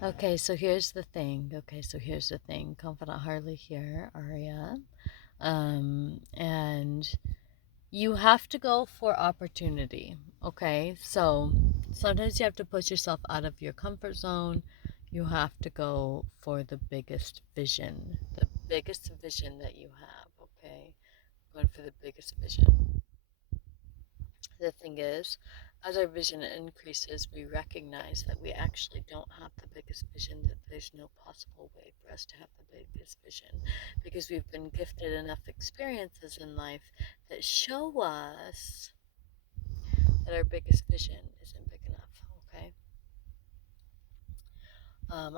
Okay, so here's the thing. Confidant Harley here, Aria. And you have to go for opportunity. Okay, so sometimes you have to push yourself out of your comfort zone. You have to go for the biggest vision that you have. Okay, going for the biggest vision. The thing is, as our vision increases, we recognize that we actually don't have the biggest vision, that there's no possible way for us to have the biggest vision because we've been gifted enough experiences in life that show us that our biggest vision isn't big enough. Okay.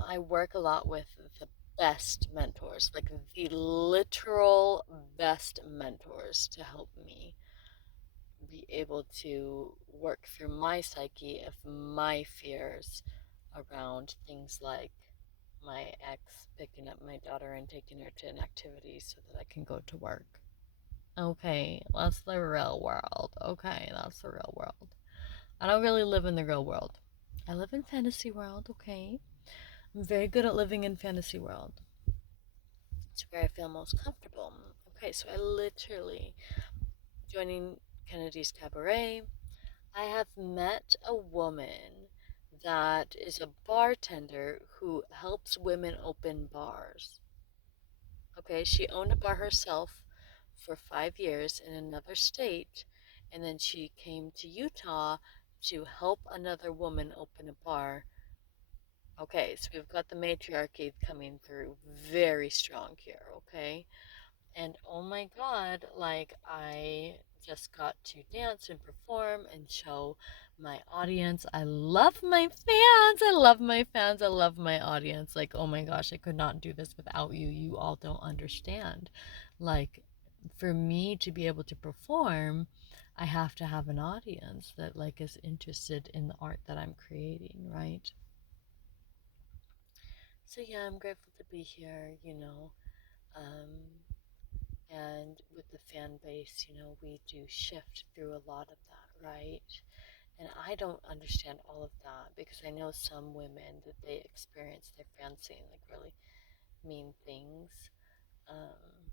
I work a lot with the best mentors, like the literal best mentors to help me be able to work through my psyche of my fears around things like my ex picking up my daughter and taking her to an activity so that I can go to work. Okay, that's the real world. Okay, that's the real world. I don't really live in the real world. I live in fantasy world, okay? I'm very good at living in fantasy world. It's where I feel most comfortable. Okay, so I literally joining Kennedy's Cabaret, I have met a woman that is a bartender who helps women open bars. Okay, she owned a bar herself for 5 years in another state, and then she came to Utah to help another woman open a bar. Okay, so we've got the matriarchy coming through very strong here, okay? And oh my God, like I just got to dance and perform and show my audience. I love my fans. I love my fans. I love my audience. Like, oh my gosh, I could not do this without you. You all don't understand. Like, for me to be able to perform, I have to have an audience that like is interested in the art that I'm creating, right? So yeah, I'm grateful to be here. Um, and with the fan base, we do shift through a lot of that, right? And I don't understand all of that because I know some women that they experience their fans saying like really mean things. Um,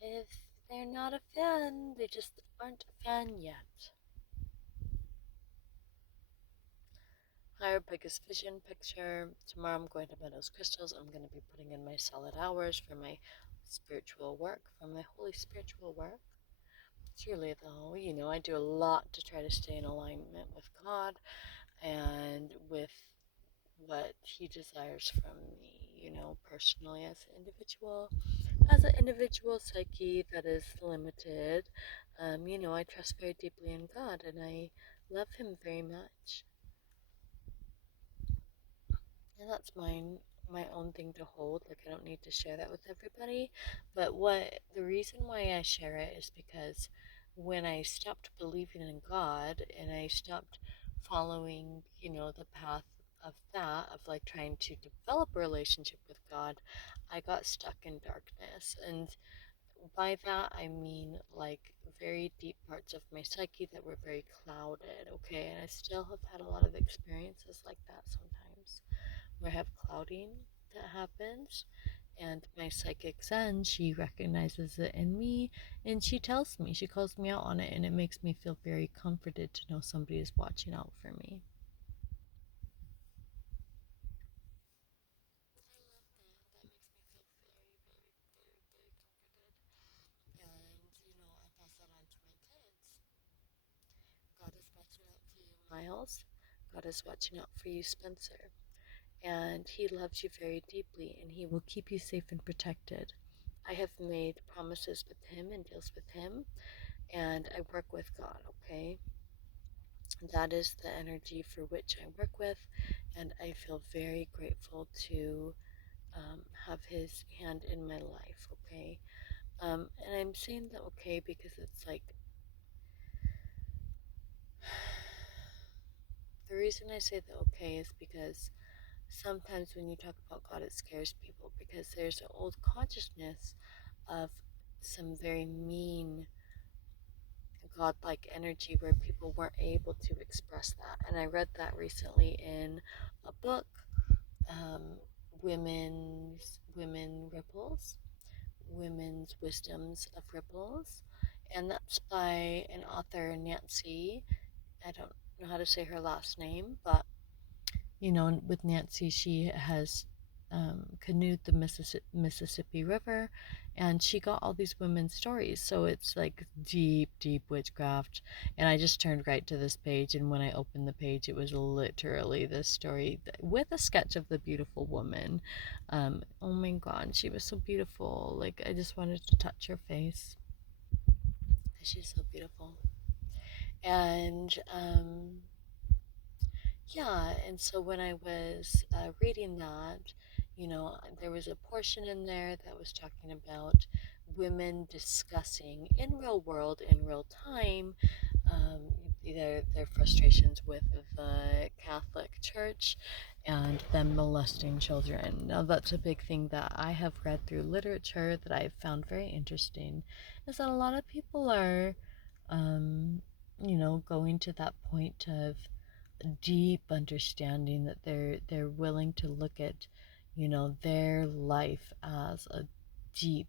if they're not a fan, they just aren't a fan yet. Higher biggest vision picture. Tomorrow I'm going to Meadows Crystals. I'm going to be putting in my solid hours for my spiritual work, for my holy spiritual work. Truly, though, I do a lot to try to stay in alignment with God and with what He desires from me, personally as an individual psyche that is limited. I trust very deeply in God and I love Him very much. And that's my own thing to hold. Like, I don't need to share that with everybody. But the reason why I share it is because when I stopped believing in God and I stopped following, the path of that, of like trying to develop a relationship with God, I got stuck in darkness. And by that, I mean like very deep parts of my psyche that were very clouded, okay? And I still have had a lot of experiences like that sometimes where I have clouding that happens. And my psychic zen, she recognizes it in me and she tells me, she calls me out on it, and it makes me feel very comforted to know somebody is watching out for me. And, I pass that on to my kids. God is watching out for you, Miles. God is watching out for you, Spencer. And He loves you very deeply and He will keep you safe and protected. I have made promises with Him and deals with Him, and I work with God, okay? That is the energy for which I work with, and I feel very grateful to have His hand in my life, okay? And I'm saying that okay because it's like the reason I say that okay is because sometimes when you talk about God, it scares people because there's an old consciousness of some very mean godlike energy where people weren't able to express that. And I read that recently in a book, um, Women Ripples, Women's Wisdoms of Ripples, and that's by an author, Nancy. I don't know how to say her last name, but with Nancy, she has canoed the Mississippi River, and she got all these women's stories. So it's like deep, deep witchcraft. And I just turned right to this page, and when I opened the page, it was literally this story with a sketch of the beautiful woman. Oh my God, she was so beautiful. Like, I just wanted to touch her face. She's so beautiful. And yeah, and so when I was reading that, there was a portion in there that was talking about women discussing in real world, in real time, um, their frustrations with the Catholic Church and them molesting children. Now, that's a big thing that I have read through literature that I've found very interesting, is that a lot of people are, um, going to that point of deep understanding that they're willing to look at their life as a deep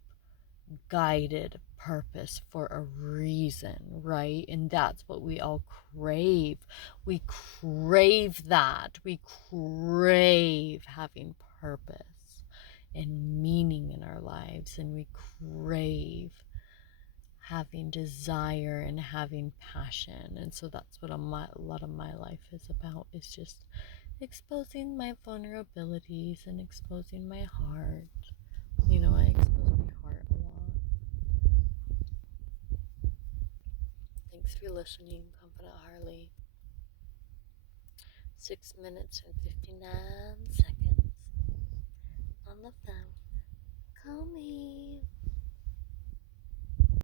guided purpose for a reason, right? And that's what we all crave. We crave that. We crave having purpose and meaning in our lives, and we crave having desire and having passion. And so that's what a lot of my life is about, is just exposing my vulnerabilities and exposing my heart. I expose my heart a lot. Thanks for listening, Confident Harley. 6 minutes and 59 seconds on the phone. Call me.